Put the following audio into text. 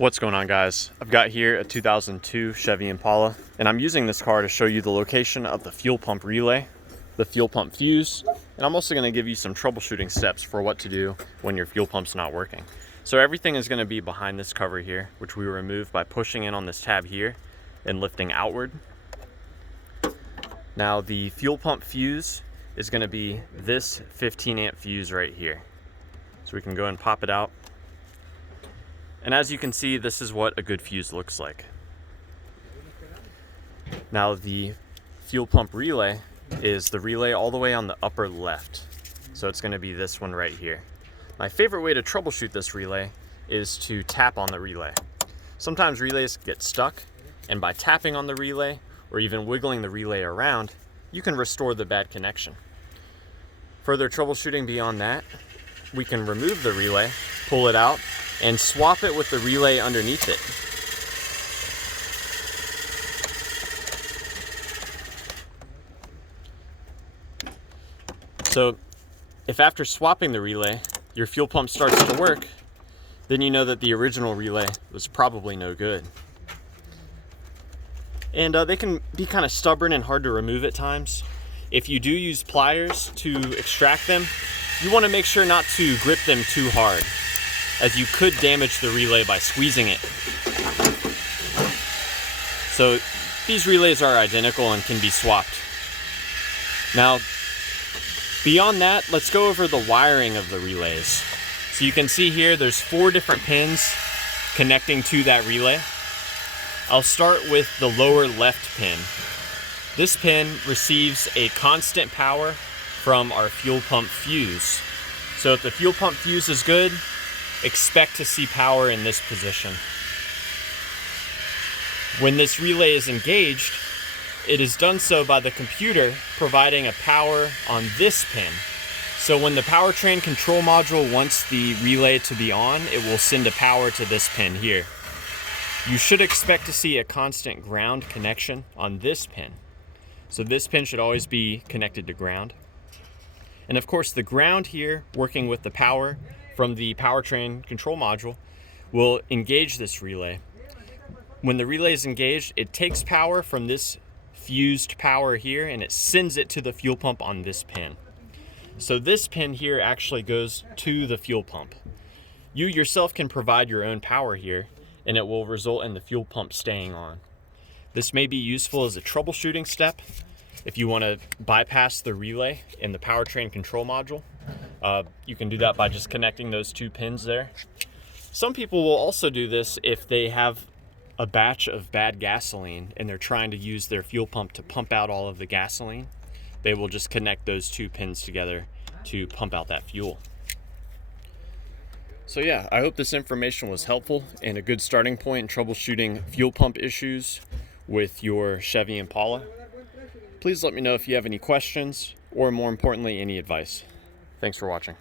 What's going on, guys? I've got here a 2002 Chevy Impala, and I'm using this car to show you the location of the fuel pump relay, the fuel pump fuse, and I'm also going to give you some troubleshooting steps for what to do when your fuel pump's not working. So everything is going to be behind this cover here, which we remove by pushing in on this tab here and lifting outward. Now the fuel pump fuse is going to be this 15 amp fuse right here. So we can go and pop it out. And as you can see, this is what a good fuse looks like. Now the fuel pump relay is the relay all the way on the upper left. So it's going to be this one right here. My favorite way to troubleshoot this relay is to tap on the relay. Sometimes relays get stuck, and by tapping on the relay or even wiggling the relay around, you can restore the bad connection. Further troubleshooting beyond that, we can remove the relay, pull it out, and swap it with the relay underneath it. So if after swapping the relay, your fuel pump starts to work, then you know that the original relay was probably no good. And they can be kind of stubborn and hard to remove at times. If you do use pliers to extract them, you want to make sure not to grip them too hard, as you could damage the relay by squeezing it. So these relays are identical and can be swapped. Now, beyond that, let's go over the wiring of the relays. So you can see here, there's 4 different pins connecting to that relay. I'll start with the lower left pin. This pin receives a constant power from our fuel pump fuse. So if the fuel pump fuse is good, expect to see power in this position. When this relay is engaged, it is done so by the computer providing a power on this pin. So when the powertrain control module wants the relay to be on, it will send a power to this pin here. You should expect to see a constant ground connection on this pin. So this pin should always be connected to ground. And of course, the ground here, working with the power from the powertrain control module, will engage this relay. When the relay is engaged, it takes power from this fused power here and it sends it to the fuel pump on this pin. So this pin here actually goes to the fuel pump. You yourself can provide your own power here, and it will result in the fuel pump staying on. This may be useful as a troubleshooting step if you want to bypass the relay in the powertrain control module. You can do that by just connecting those 2 pins there. Some people will also do this if they have a batch of bad gasoline and they're trying to use their fuel pump to pump out all of the gasoline. They will just connect those 2 pins together to pump out that fuel. So yeah, I hope this information was helpful and a good starting point in troubleshooting fuel pump issues with your Chevy Impala. Please let me know if you have any questions or, more importantly, any advice. Thanks for watching.